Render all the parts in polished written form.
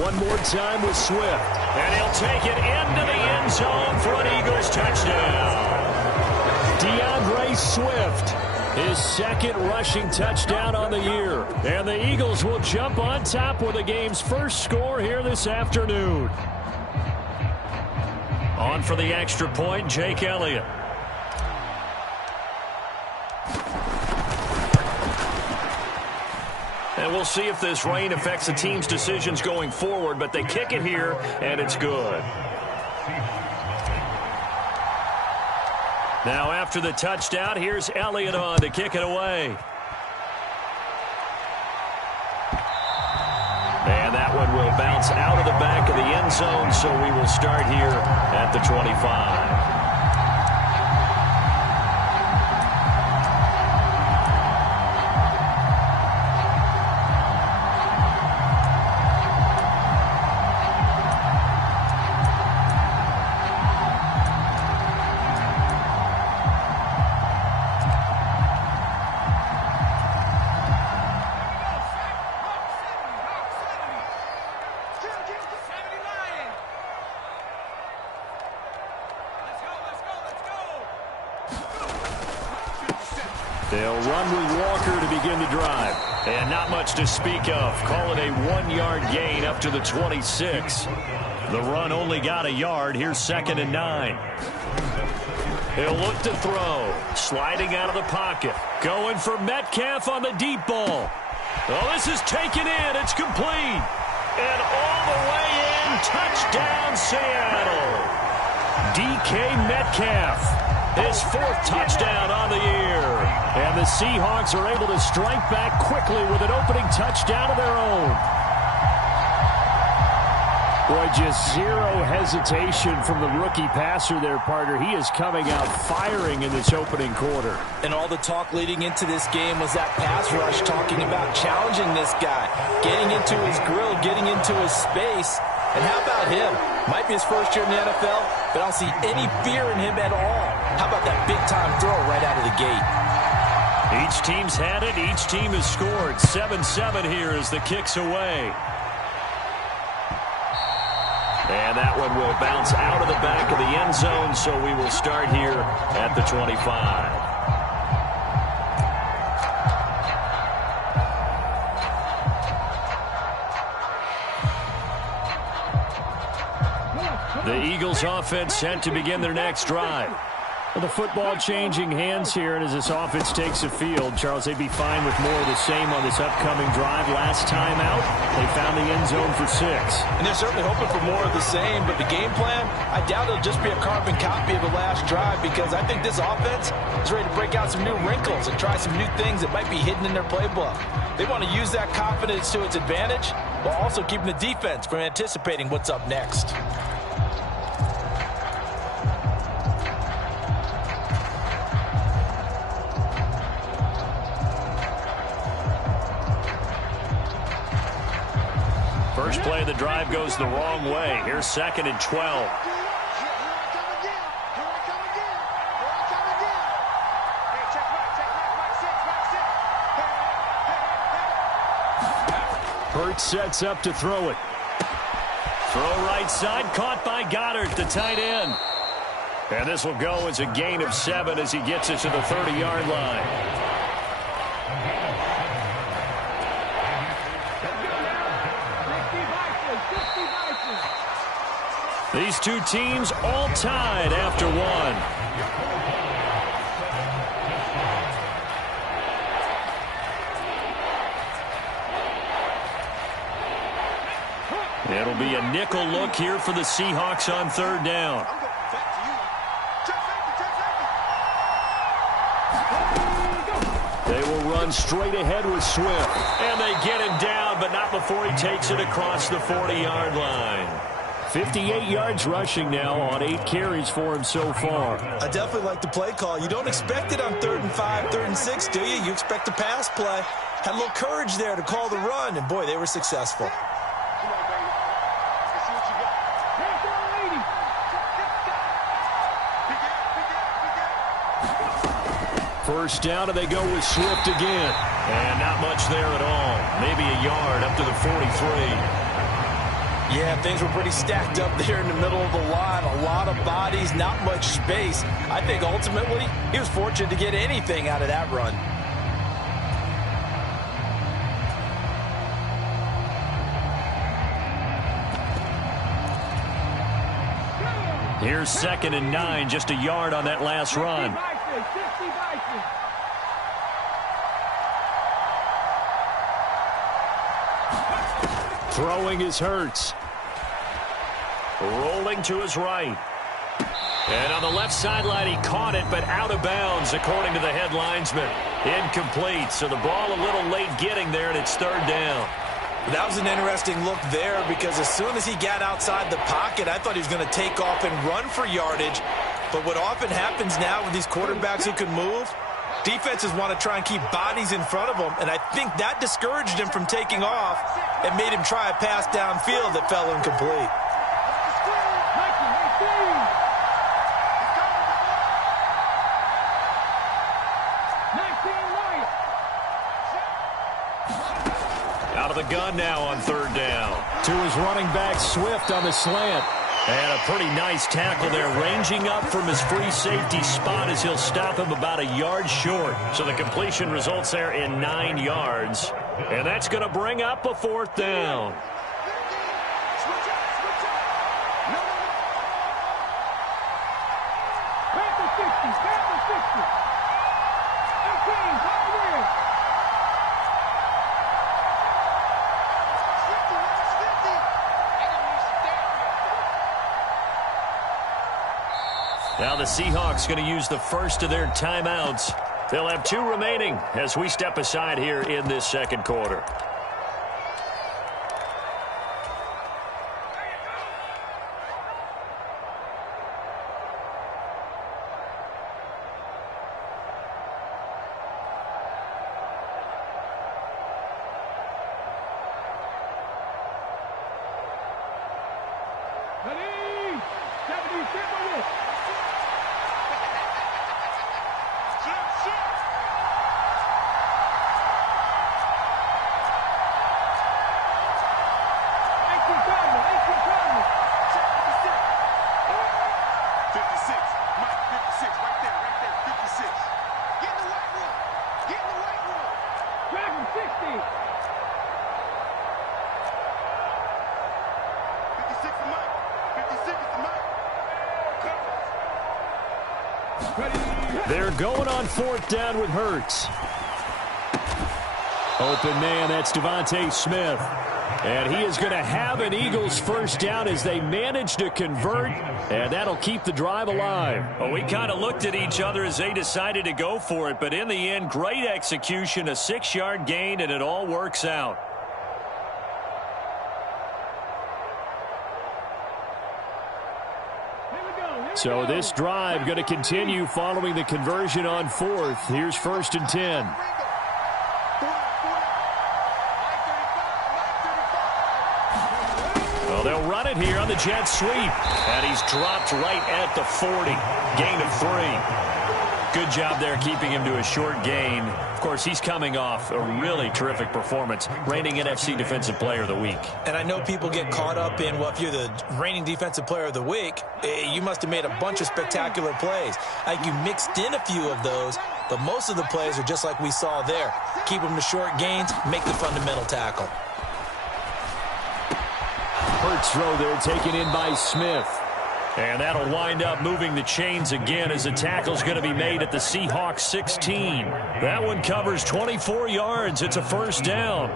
One more time with Swift. And he'll take it into the end zone for an Eagles touchdown. DeAndre Swift, his second rushing touchdown on the year. And the Eagles will jump on top with the game's first score here this afternoon. On for the extra point, Jake Elliott. And we'll see if this rain affects the team's decisions going forward, but they kick it here, and it's good. Now after the touchdown, here's Elliott on to kick it away. And that one will bounce out of the back of the end zone, so we will start here at the 25. They'll run with Walker to begin the drive. And not much to speak of. Call it a 1-yard gain up to the 26. The run only got a yard. Here's 2nd and 9. He'll look to throw. Sliding out of the pocket. Going for Metcalf on the deep ball. Oh, this is taken in. It's complete. And all the way in. Touchdown, Seattle. DK Metcalf. His 4th touchdown on the year. And the Seahawks are able to strike back quickly with an opening touchdown of their own. Boy, just zero hesitation from the rookie passer there, partner. He is coming out firing in this opening quarter. And all the talk leading into this game was that pass rush, talking about challenging this guy, getting into his grill, getting into his space. And how about him? Might be his first year in the NFL, but I don't see any fear in him at all. How about that big-time throw right out of the gate? Each team's had it. Each team has scored. 7-7 here as the kick's away. And that one will bounce out of the back of the end zone, so we will start here at the 25. The Eagles offense set to begin their next drive. Well, the football changing hands here, and as this offense takes the field, Charles, they'd be fine with more of the same on this upcoming drive. Last time out, they found the end zone for 6. And they're certainly hoping for more of the same, but the game plan, I doubt it'll just be a carbon copy of the last drive, because I think this offense is ready to break out some new wrinkles and try some new things that might be hidden in their playbook. They want to use that confidence to its advantage, while also keeping the defense from anticipating what's up next. First play of the drive goes the wrong way. Here's 2nd and 12. Hurts sets up to throw it. Throw right side, caught by Goddard, the tight end. And this will go as a gain of 7 as he gets it to the 30-yard line. These two teams all tied after one. It'll be a nickel look here for the Seahawks on 3rd down. They will run straight ahead with Swift. And they get him down, but not before he takes it across the 40-yard line. 58 yards rushing now on 8 carries for him so far. I definitely like the play call. You don't expect it on 3rd and 5, 3rd and 6, do you? You expect a pass play. Had a little courage there to call the run, and boy, they were successful. First down, and they go with Swift again. And not much there at all. Maybe a yard up to the 43. Yeah, things were pretty stacked up there in the middle of the line. A lot of bodies, not much space. I think ultimately he was fortunate to get anything out of that run. Here's 2nd and 9, just a yard on that last run. Throwing is Hurts. Rolling to his right. And on the left sideline, he caught it, but out of bounds, according to the head linesman. Incomplete, so the ball a little late getting there, and it's 3rd down. That was an interesting look there because as soon as he got outside the pocket, I thought he was going to take off and run for yardage. But what often happens now with these quarterbacks who can move, defenses want to try and keep bodies in front of them, and I think that discouraged him from taking off and made him try a pass downfield that fell incomplete. Out of the gun now on 3rd down. To his running back, Swift on the slant. And a pretty nice tackle there, ranging up from his free safety spot as he'll stop him about a yard short. So the completion results there in 9 yards. And that's going to bring up a 4th down. Now the Seahawks going to use the first of their timeouts. They'll have 2 remaining as we step aside here in this 2nd quarter. They're going on 4th down with Hurts. Open man, that's Devontae Smith. And he is going to have an Eagles first down as they manage to convert, and that'll keep the drive alive. Well, we kind of looked at each other as they decided to go for it, but in the end, great execution, a 6-yard gain, and it all works out. So this drive going to continue following the conversion on 4th. Here's 1st and 10. Well, they'll run it here on the jet sweep. And he's dropped right at the 40. Gain of 3. Good job there keeping him to a short gain. Of course, he's coming off a really terrific performance, reigning NFC Defensive Player of the Week. And I know people get caught up in, well, if you're the reigning Defensive Player of the Week, you must have made a bunch of spectacular plays. You mixed in a few of those, but most of the plays are just like we saw there. Keep them to short gains, make the fundamental tackle. Hurts throw there taken in by Smith. And that'll wind up moving the chains again as the tackle's going to be made at the Seahawks 16. That one covers 24 yards. It's a first down.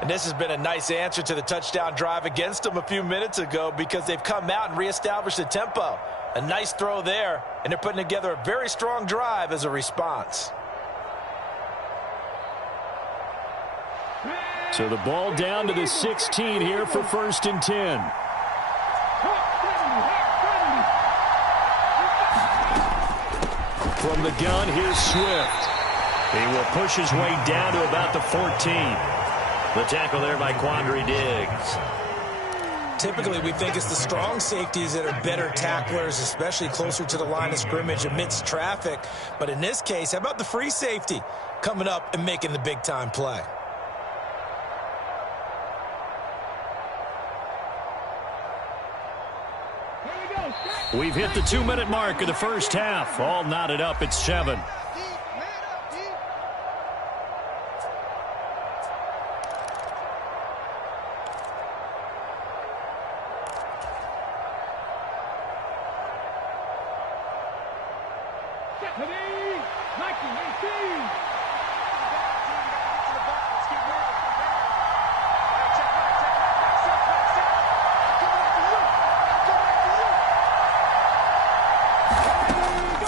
And this has been a nice answer to the touchdown drive against them a few minutes ago because they've come out and reestablished the tempo. A nice throw there, and they're putting together a very strong drive as a response. So the ball down to the 16 here for 1st and 10. From the gun, here's Swift. He will push his way down to about the 14. The tackle there by Quandre Diggs. Typically, we think it's the strong safeties that are better tacklers, especially closer to the line of scrimmage amidst traffic. But in this case, how about the free safety coming up and making the big-time play? We've hit the 2-minute mark of the first half. All knotted up at 7.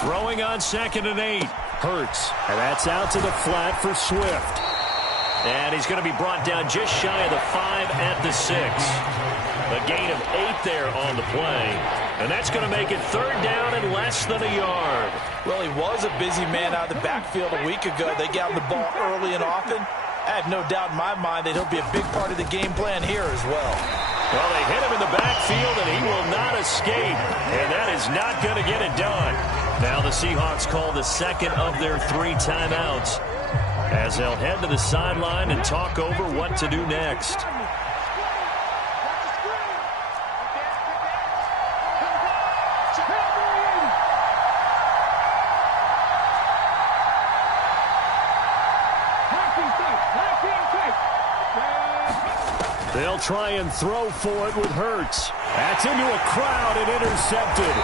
Throwing on 2nd and 8. Hurts. And that's out to the flat for Swift. And he's going to be brought down just shy of the 5 at the 6. A gain of 8 there on the play. And that's going to make it 3rd down and less than a yard. Well, he was a busy man out of the backfield a week ago. They got him the ball early and often. I have no doubt in my mind that he'll be a big part of the game plan here as well. Well, they hit him in the backfield, and he will not escape. And that is not going to get it done. Now the Seahawks call the second of their 3 timeouts as they'll head to the sideline and talk over what to do next. They'll try and throw for it with Hurts. That's into a crowd and intercepted.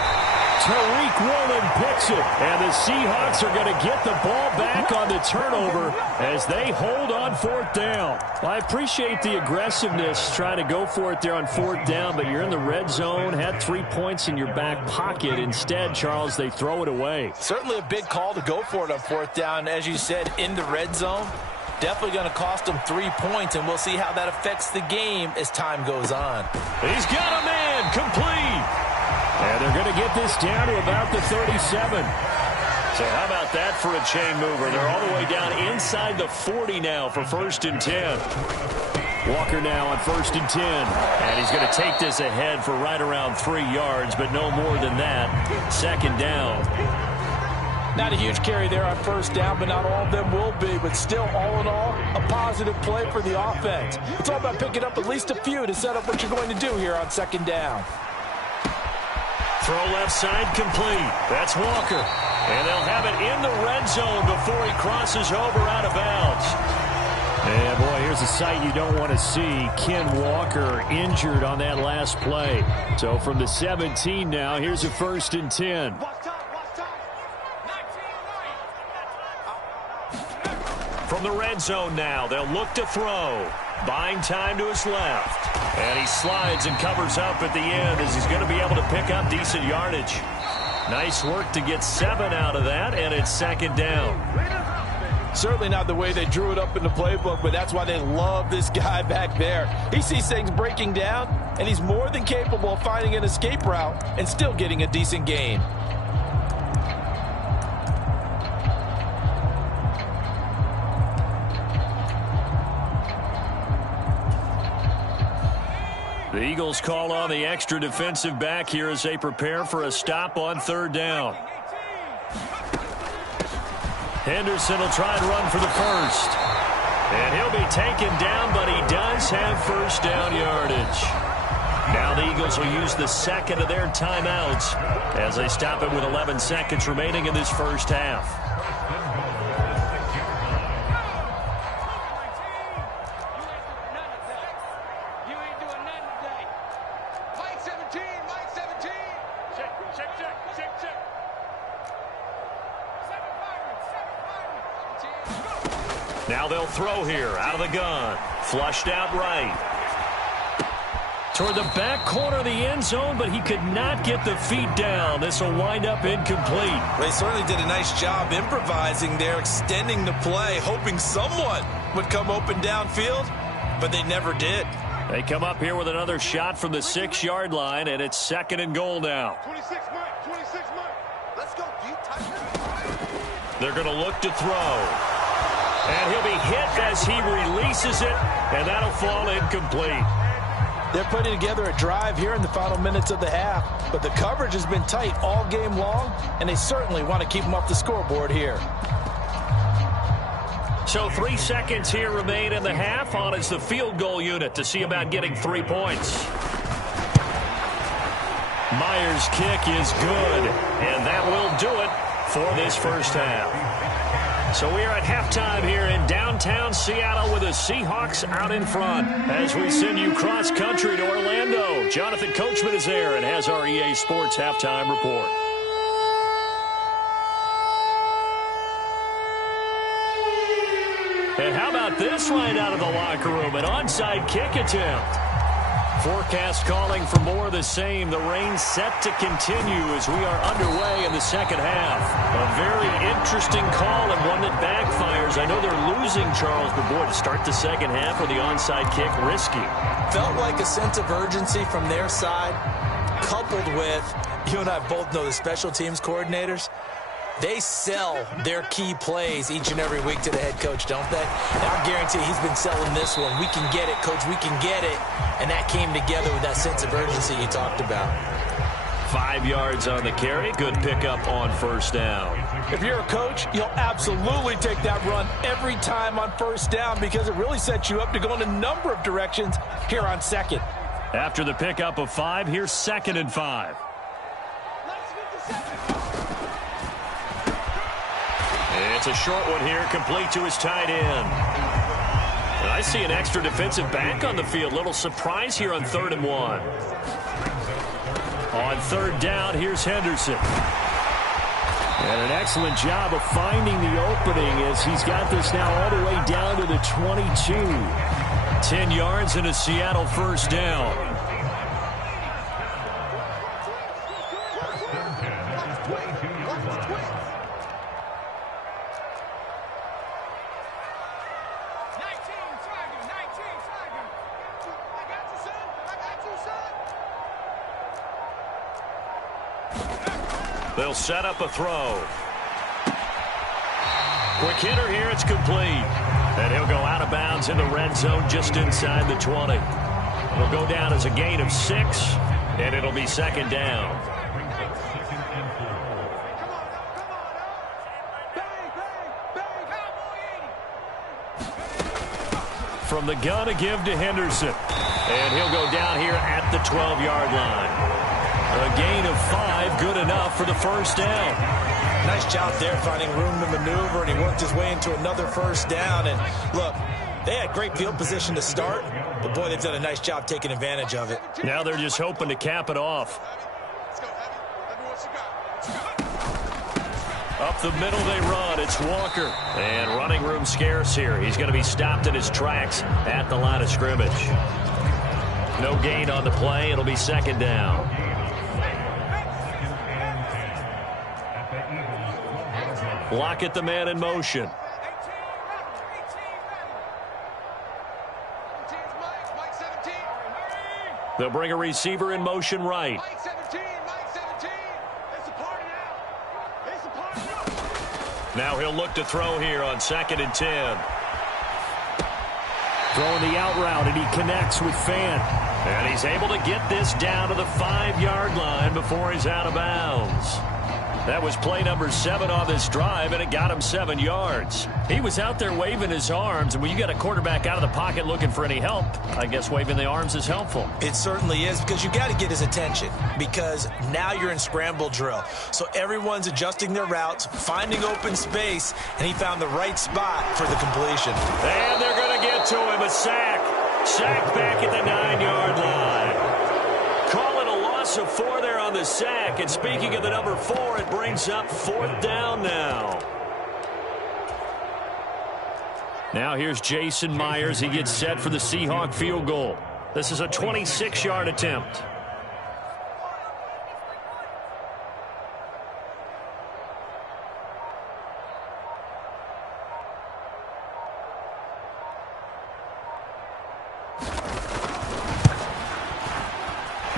Tariq Woolen picks it, and the Seahawks are going to get the ball back on the turnover as they hold on 4th down. I appreciate the aggressiveness trying to go for it there on 4th down, but you're in the red zone, had 3 points in your back pocket. Instead, Charles, they throw it away. Certainly a big call to go for it on 4th down. As you said, in the red zone. Definitely going to cost them 3 points, and we'll see how that affects the game as time goes on. He's got a man complete. And they're going to get this down to about the 37. So how about that for a chain mover? They're all the way down inside the 40 now for 1st and 10. Walker now on 1st and 10. And he's going to take this ahead for right around 3 yards, but no more than that. 2nd down. Not a huge carry there on 1st down, but not all of them will be. But still, all in all, a positive play for the offense. It's all about picking up at least a few to set up what you're going to do here on 2nd down. Throw left side complete. That's Walker. And they'll have it in the red zone before he crosses over out of bounds. And, boy, here's a sight you don't want to see. Ken Walker injured on that last play. So from the 17 now, here's a 1st and 10. From the red zone now, they'll look to throw. Buying time to his left. And he slides and covers up at the end as he's going to be able to pick up decent yardage. Nice work to get 7 out of that, and it's 2nd down. Certainly not the way they drew it up in the playbook, but that's why they love this guy back there. He sees things breaking down, and he's more than capable of finding an escape route and still getting a decent gain. The Eagles call on the extra defensive back here as they prepare for a stop on 3rd down. Henderson will try and run for the 1st. And he'll be taken down, but he does have 1st down yardage. Now the Eagles will use the 2nd of their timeouts as they stop it with 11 seconds remaining in this first half. Now they'll throw here out of the gun. Flushed out right. Toward the back corner of the end zone, but he could not get the feet down. This will wind up incomplete. They certainly did a nice job improvising there, extending the play, hoping someone would come open downfield, but they never did. They come up here with another shot from the 6-yard line, and it's 2nd and goal now. 26 Mike, 26 Mike. Let's go, deep tight. They're going to look to throw. And he'll be hit as he releases it, and that'll fall incomplete. They're putting together a drive here in the final minutes of the half, but the coverage has been tight all game long, and they certainly want to keep them off the scoreboard here. So 3 seconds here remain in the half. On is the field goal unit to see about getting 3 points. Myers' kick is good, and that will do it for this first half. So we are at halftime here in downtown Seattle with the Seahawks out in front. As we send you cross-country to Orlando, Jonathan Coachman is there and has our EA Sports halftime report. And how about this right out of the locker room? An onside kick attempt. Forecast calling for more of the same. The rain set to continue as we are underway in the second half. A very interesting call and one that backfires. I know they're losing, Charles, but boy, to start the second half with the onside kick, risky. Felt like a sense of urgency from their side, coupled with, you and I both know the special teams coordinators, they sell their key plays each and every week to the head coach, don't they? And I guarantee he's been selling this one. We can get it, coach. We can get it. And that came together with that sense of urgency you talked about. 5 yards on the carry. Good pickup on first down. If you're a coach, you'll absolutely take that run every time on first down because it really sets you up to go in a number of directions here on second. After the pickup of 5, here's 2nd and 5. It's a short one here, complete to his tight end. And I see an extra defensive back on the field. Little surprise here on 3rd and 1. On 3rd down, here's Henderson. And an excellent job of finding the opening as he's got this now all the way down to the 22. 10 yards and a Seattle first down. They'll set up a throw. Quick hitter here, it's complete. And he'll go out of bounds in the red zone just inside the 20. It'll go down as a gain of 6, and it'll be 2nd down. From the gun, a give to Henderson. And he'll go down here at the 12-yard line. A gain of 5, good enough for the first down. Nice job there finding room to maneuver, and he worked his way into another first down. And look, they had great field position to start, but boy, they've done a nice job taking advantage of it. Now they're just hoping to cap it off. Up the middle they run. It's Walker. And running room scarce here. He's going to be stopped in his tracks at the line of scrimmage. No gain on the play. It'll be 2nd down. Lockett the man in motion. They'll bring a receiver in motion right. Now he'll look to throw here on 2nd and 10. Throwing the out route, and he connects with Fant. And he's able to get this down to the 5-yard line before he's out of bounds. That was play number 7 on this drive, and it got him 7 yards. He was out there waving his arms, and when you got a quarterback out of the pocket looking for any help, I guess waving the arms is helpful. It certainly is, because you got to get his attention, because now you're in scramble drill. So everyone's adjusting their routes, finding open space, and he found the right spot for the completion. And they're going to get to him, a sack. Sack back at the 9-yard line. Call it a loss of 4 there on the sack. And speaking of the number 4, it brings up 4th down now. Now here's Jason Myers. He gets set for the Seahawk field goal. This is a 26-yard attempt.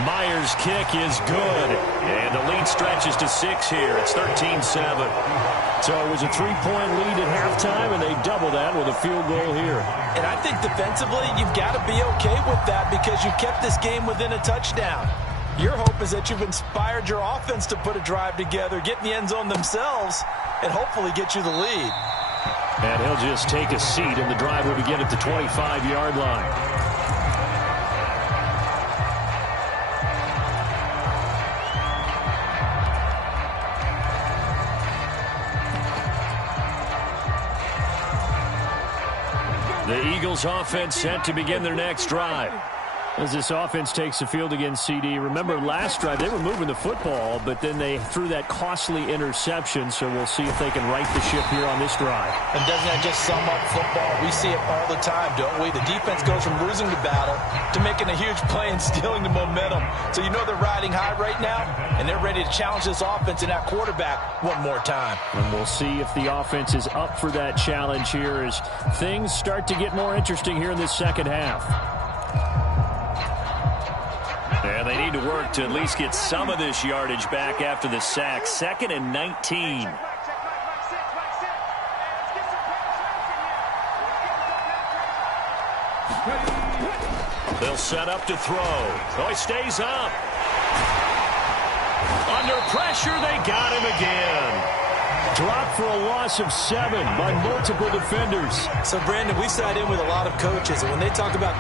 Meyer's kick is good. And the lead stretches to 6 here. It's 13-7. So it was a 3-point lead at halftime, and they double that with a field goal here. And I think defensively, you've got to be okay with that because you kept this game within a touchdown. Your hope is that you've inspired your offense to put a drive together, get in the end zone themselves, and hopefully get you the lead. And he'll just take a seat, and the drive will begin at the 25-yard line. The Eagles offense set to begin their next drive. As this offense takes the field against CD, remember last drive they were moving the football, but then they threw that costly interception, so we'll see if they can right the ship here on this drive. And doesn't that just sum up football? We see it all the time, don't we? The defense goes from losing the battle to making a huge play and stealing the momentum. So you know they're riding high right now, and they're ready to challenge this offense and that quarterback one more time. And we'll see if the offense is up for that challenge here as things start to get more interesting here in this second half. And they need to work to at least get some of this yardage back after the sack. 2nd and 19. They'll set up to throw. Oh, he stays up. Under pressure, they got him again. Dropped for a loss of 7 by multiple defenders. So, Brandon, we sat in with a lot of coaches, and when they talk about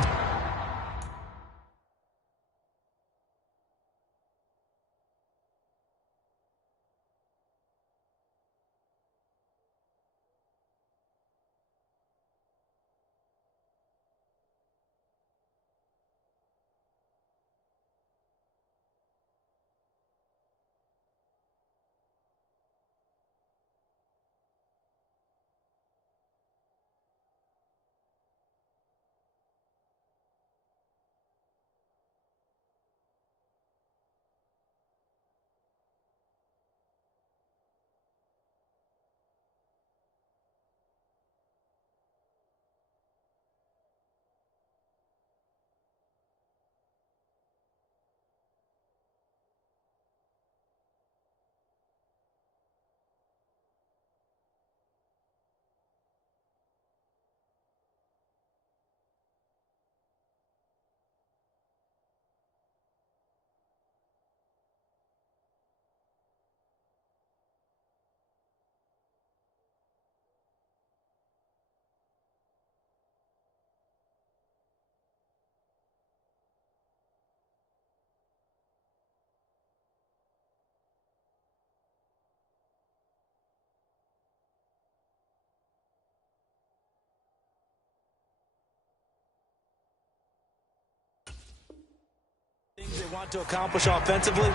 things they want to accomplish offensively,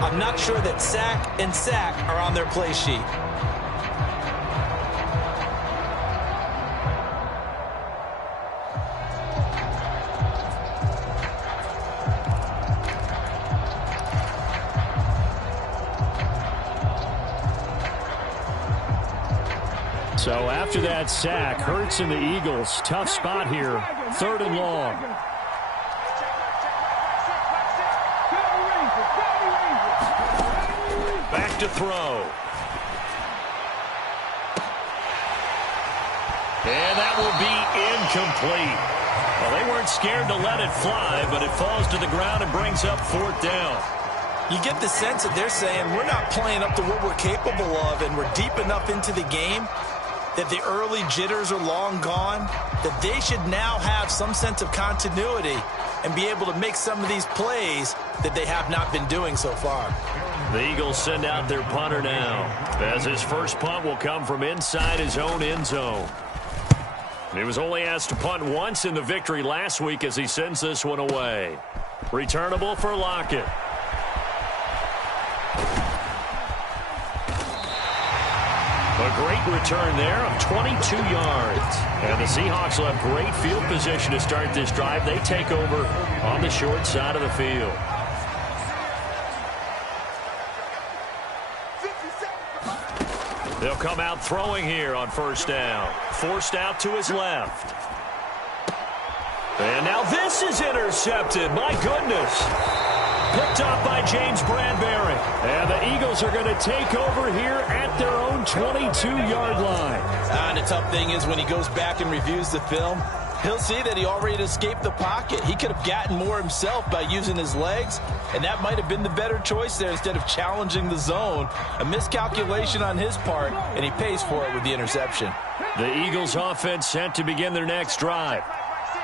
I'm not sure that sack and sack are on their play sheet. So after that sack, Hurts and the Eagles, tough spot here, 3rd and long. Back to throw. And that will be incomplete. Well, they weren't scared to let it fly, but it falls to the ground and brings up 4th down. You get the sense that they're saying we're not playing up to what we're capable of, and we're deep enough into the game that the early jitters are long gone, that they should now have some sense of continuity and be able to make some of these plays that they have not been doing so far. The Eagles send out their punter now, as his first punt will come from inside his own end zone. He was only asked to punt once in the victory last week as he sends this one away. Returnable for Lockett. A great return there of 22 yards. And the Seahawks will have great field position to start this drive. They take over on the short side of the field. They'll come out throwing here on 1st down. Forced out to his left. And now this is intercepted. My goodness. Picked off by James Bradbury. And the Eagles are going to take over here at their own 22-yard line. And the tough thing is when he goes back and reviews the film, he'll see that he already escaped the pocket. He could have gotten more himself by using his legs, and that might have been the better choice there instead of challenging the zone. A miscalculation on his part, and he pays for it with the interception. The Eagles offense set to begin their next drive.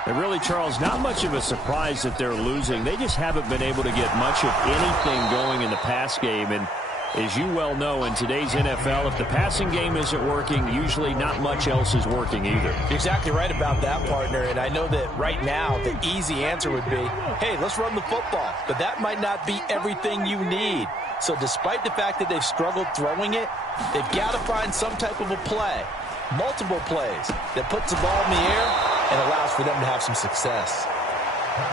And really, Charles, not much of a surprise that they're losing. They just haven't been able to get much of anything going in the pass game. And as you well know, in today's NFL, if the passing game isn't working, usually not much else is working either. You're exactly right about that, partner. And I know that right now the easy answer would be, hey, let's run the football. But that might not be everything you need. So despite the fact that they've struggled throwing it, they've got to find some type of a play, multiple plays, that puts the ball in the air and allows for them to have some success.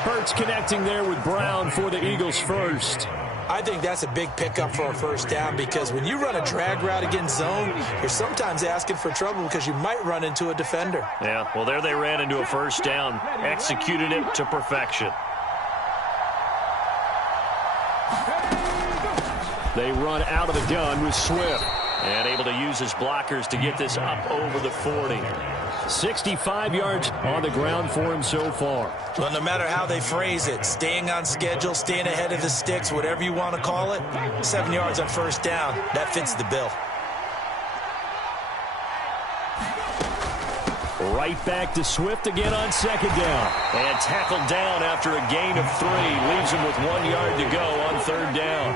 Hurts connecting there with Brown for the Eagles first. I think that's a big pickup for a first down because when you run a drag route against zone, you're sometimes asking for trouble because you might run into a defender. Yeah, well, there they ran into a first down, executed it to perfection. They run out of the gun with Swift and able to use his blockers to get this up over the 40. 65 yards on the ground for him so far. Well, no matter how they phrase it, staying on schedule, staying ahead of the sticks, whatever you want to call it, 7 yards on first down, that fits the bill. Right back to Swift again on second down. And tackled down after a gain of 3. Leaves him with 1 yard to go on third down.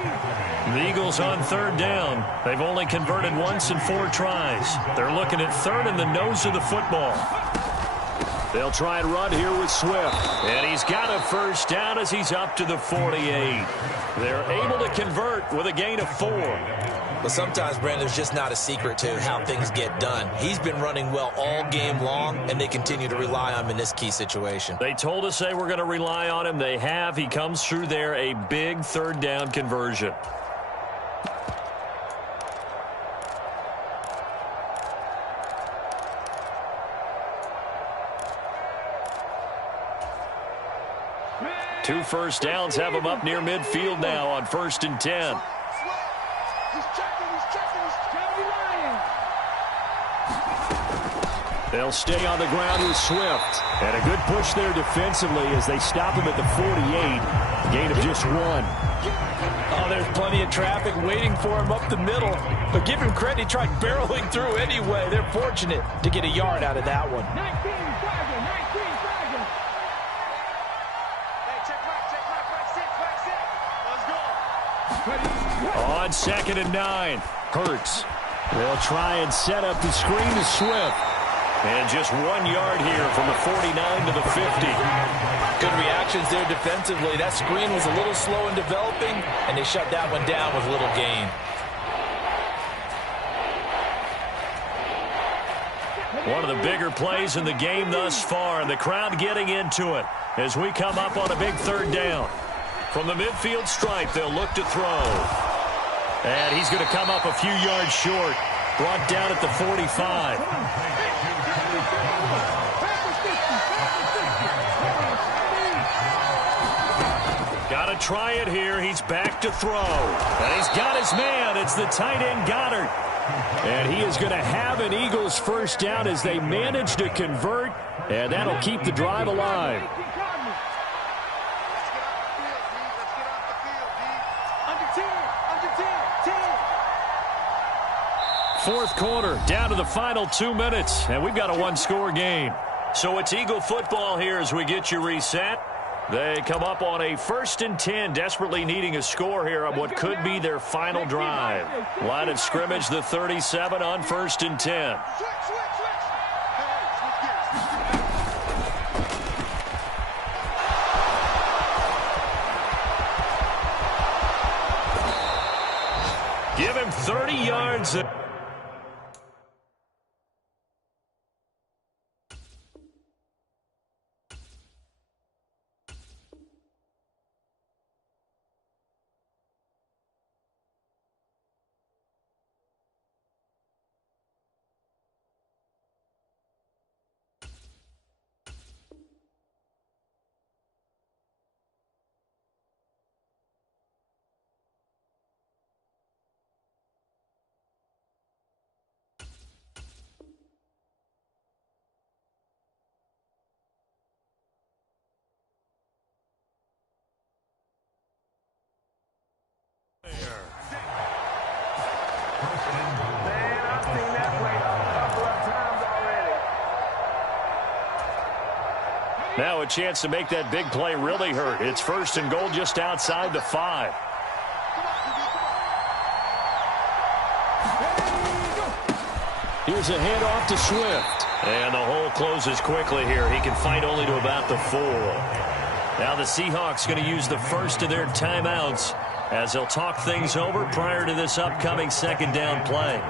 The Eagles on third down. They've only converted once in 4 tries. They're looking at third in the nose of the football. They'll try and run here with Swift. And he's got a first down as he's up to the 48. They're able to convert with a gain of 4. But sometimes, Brandon, there's just not a secret to how things get done. He's been running well all game long, and they continue to rely on him in this key situation. They told us they were going to rely on him. They have. He comes through there, a big third down conversion. Two first downs have him up near midfield now on 1st and 10. They'll stay on the ground with Swift. And a good push there defensively as they stop him at the 48. Gain of just 1. Oh, there's plenty of traffic waiting for him up the middle. But give him credit, he tried barreling through anyway. They're fortunate to get a yard out of that one. On 2nd and 9. Hurts. They'll try and set up the screen to Swift. And just 1 yard here from the 49 to the 50. Good reactions there defensively. That screen was a little slow in developing, and they shut that one down with little gain. One of the bigger plays in the game thus far, and the crowd getting into it as we come up on a big third down. From the midfield stripe, they'll look to throw. And he's going to come up a few yards short. Brought down at the 45. Got to try it here. He's back to throw. And he's got his man. It's the tight end, Goddard. And he is going to have an Eagles first down as they manage to convert. And that'll keep the drive alive. Fourth quarter, down to the final 2 minutes, and we've got a one-score game. So it's Eagle football here as we get you reset. They come up on a 1st and 10, desperately needing a score here on what could be their final drive. Line of scrimmage, the 37 on 1st and 10. Give him 30 yards. Now a chance to make that big play really hurt. It's 1st and goal just outside the 5. Here's a handoff to Swift. And the hole closes quickly here. He can fight only to about the 4. Now the Seahawks going to use the first of their timeouts as they'll talk things over prior to this upcoming 2nd down play.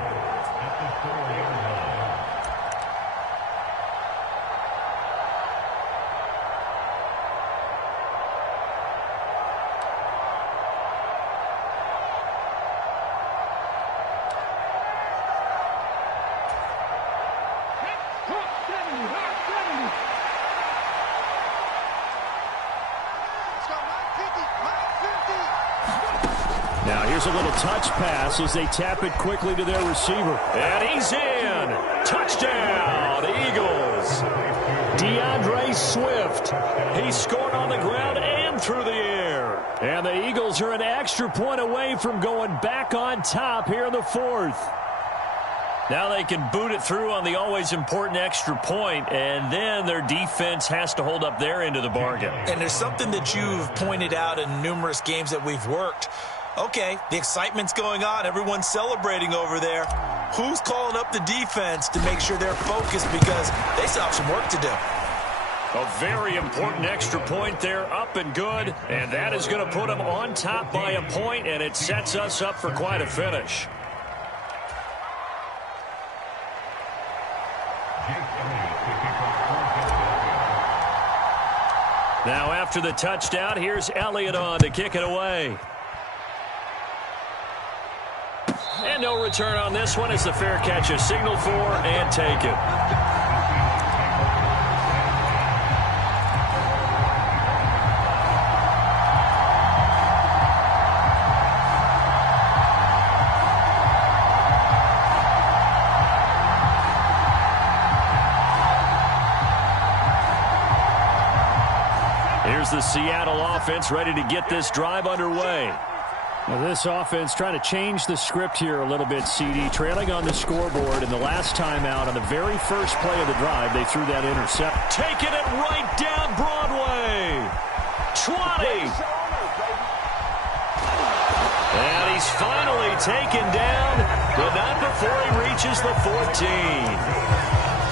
Now here's a little touch pass as they tap it quickly to their receiver. And he's in. Touchdown, Eagles. DeAndre Swift. He scored on the ground and through the air. And the Eagles are an extra point away from going back on top here in the 4th. Now they can boot it through on the always important extra point, and then their defense has to hold up their end of the bargain. And there's something that you've pointed out in numerous games that we've worked. Okay, the excitement's going on. Everyone's celebrating over there. Who's calling up the defense to make sure they're focused because they still have some work to do? A very important extra point there, up and good, and that is going to put them on top by a point, and it sets us up for quite a finish. Now after the touchdown, here's Elliott on to kick it away. And no return on this one as the fair catch is signaled for and taken. Here's the Seattle offense ready to get this drive underway. Well, this offense trying to change the script here a little bit, CD. Trailing on the scoreboard, and the last time out on the very first play of the drive, they threw that intercept. Taking it right down Broadway. 20. And he's finally taken down, but not before he reaches the 14.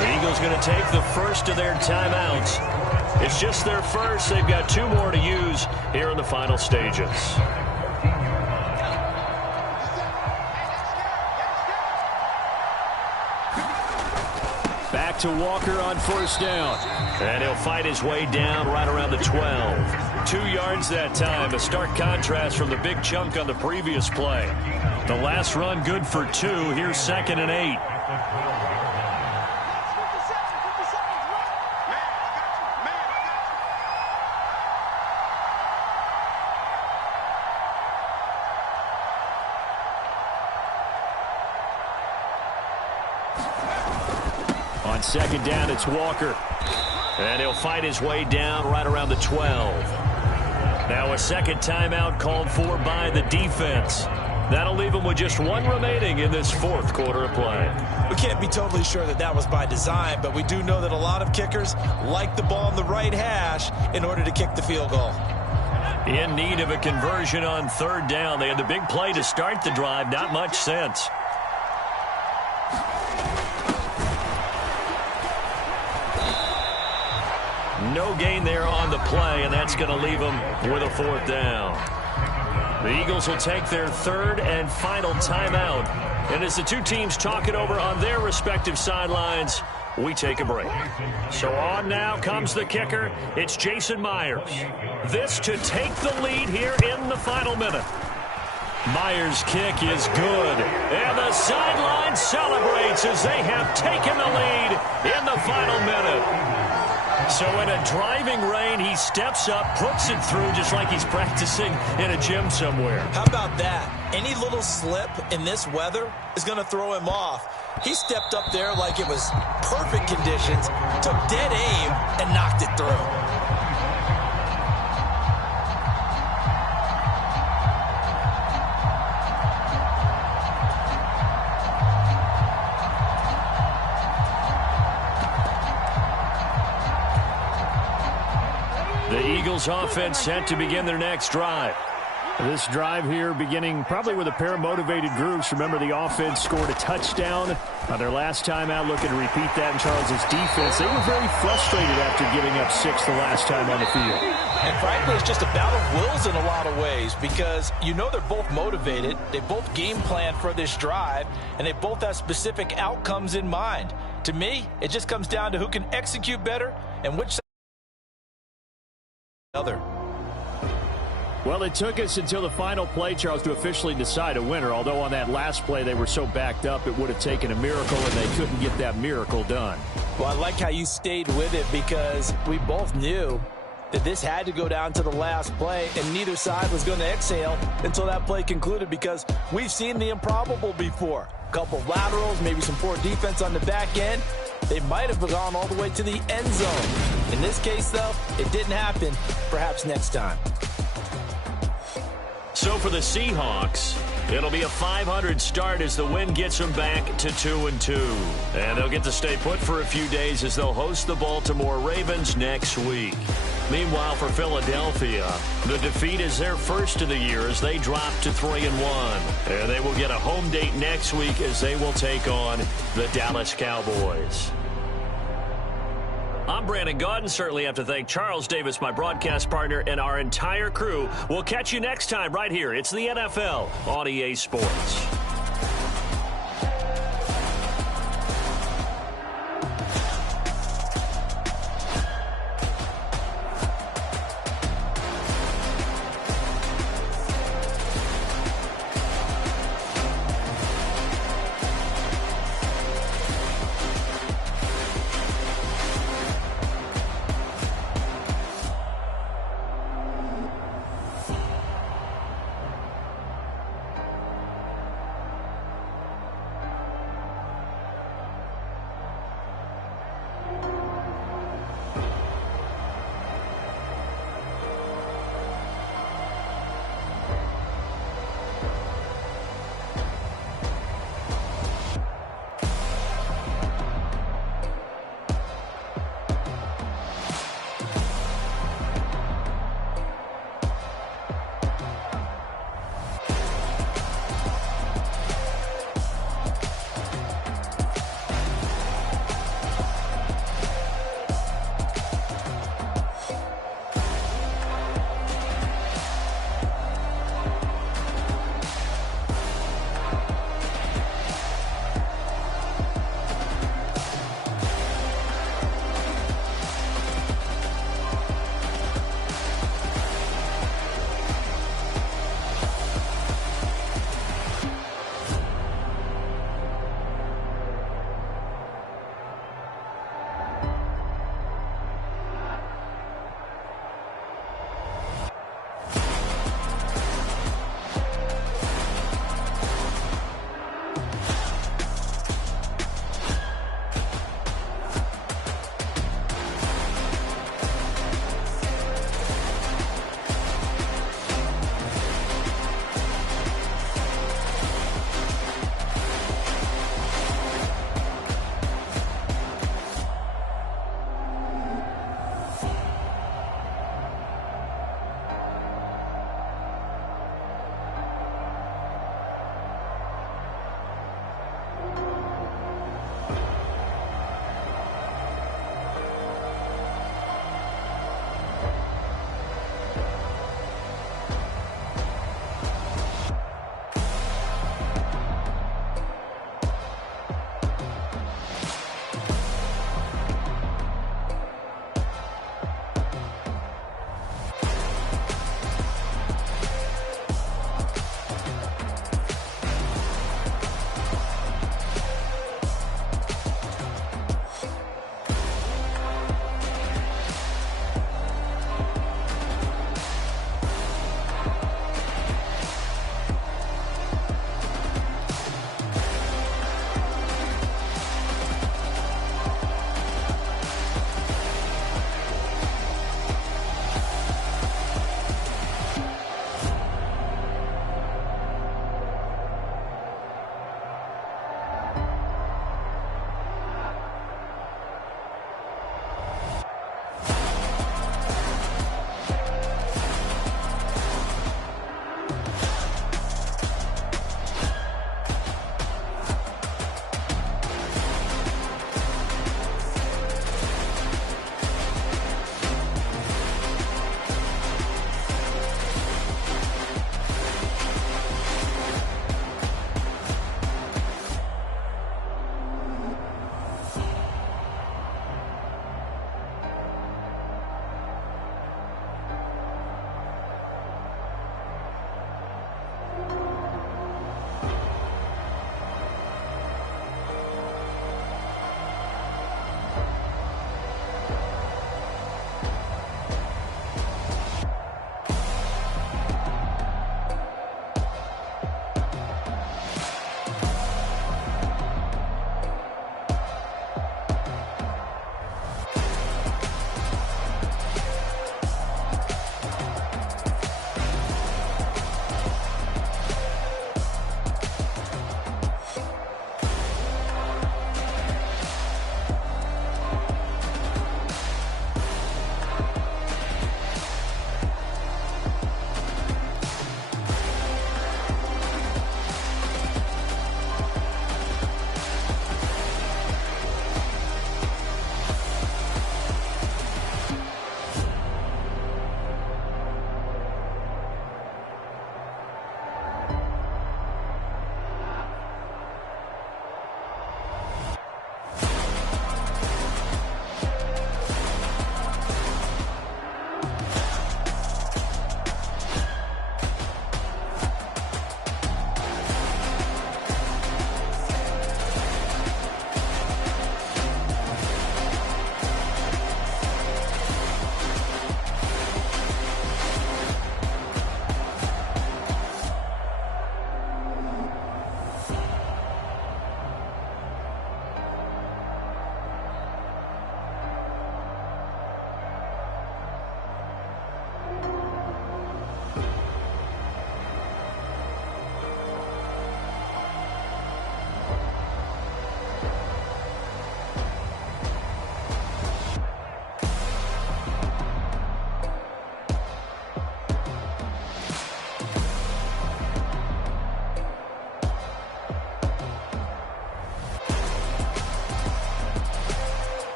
The Eagles going to take the first of their timeouts. It's just their first. They've got 2 more to use here in the final stages. Back to Walker on 1st down. And he'll fight his way down right around the 12. 2 yards that time. A stark contrast from the big chunk on the previous play. The last run good for 2. Here's 2nd and 8. On 2nd down, it's Walker. And he'll fight his way down right around the 12. Now a second timeout called for by the defense. That'll leave them with just 1 remaining in this 4th quarter of play. We can't be totally sure that that was by design, but we do know that a lot of kickers like the ball on the right hash in order to kick the field goal. In need of a conversion on 3rd down. They had the big play to start the drive. Not much sense. No gain there on the play, and that's going to leave them with a 4th down. The Eagles will take their 3rd and final timeout. And as the 2 teams talk it over on their respective sidelines, we take a break. So on now comes the kicker. It's Jason Myers. This to take the lead here in the final minute. Myers' kick is good. And the sideline celebrates as they have taken the lead in the final minute. So in a driving rain, he steps up, puts it through just like he's practicing in a gym somewhere. How about that? Any little slip in this weather is going to throw him off. He stepped up there like it was perfect conditions, took dead aim, and knocked it through. The Eagles offense set to begin their next drive. This drive here beginning probably with a pair of motivated groups. Remember, the offense scored a touchdown on their last time out, looking to repeat that in Charles's defense. They were very frustrated after giving up 6 the last time on the field. And frankly, it's just a battle of wills in a lot of ways because you know they're both motivated. They both game plan for this drive, and they both have specific outcomes in mind. To me, it just comes down to who can execute better and which other. Well, it took us until the final play, Charles, to officially decide a winner, although on that last play they were so backed up it would have taken a miracle, and they couldn't get that miracle done. Well, I like how you stayed with it because we both knew that this had to go down to the last play, and neither side was going to exhale until that play concluded because we've seen the improbable before. A couple of laterals, maybe some poor defense on the back end. They might have gone all the way to the end zone. In this case, though, it didn't happen. Perhaps next time. So for the Seahawks, it'll be a 500 start as the win gets them back to 2-2. And they'll get to stay put for a few days as they'll host the Baltimore Ravens next week. Meanwhile, for Philadelphia, the defeat is their first of the year as they drop to 3-1. And they will get a home date next week as they will take on the Dallas Cowboys. I'm Brandon Gaudin. Certainly have to thank Charles Davis, my broadcast partner, and our entire crew. We'll catch you next time right here. It's the NFL on EA Sports.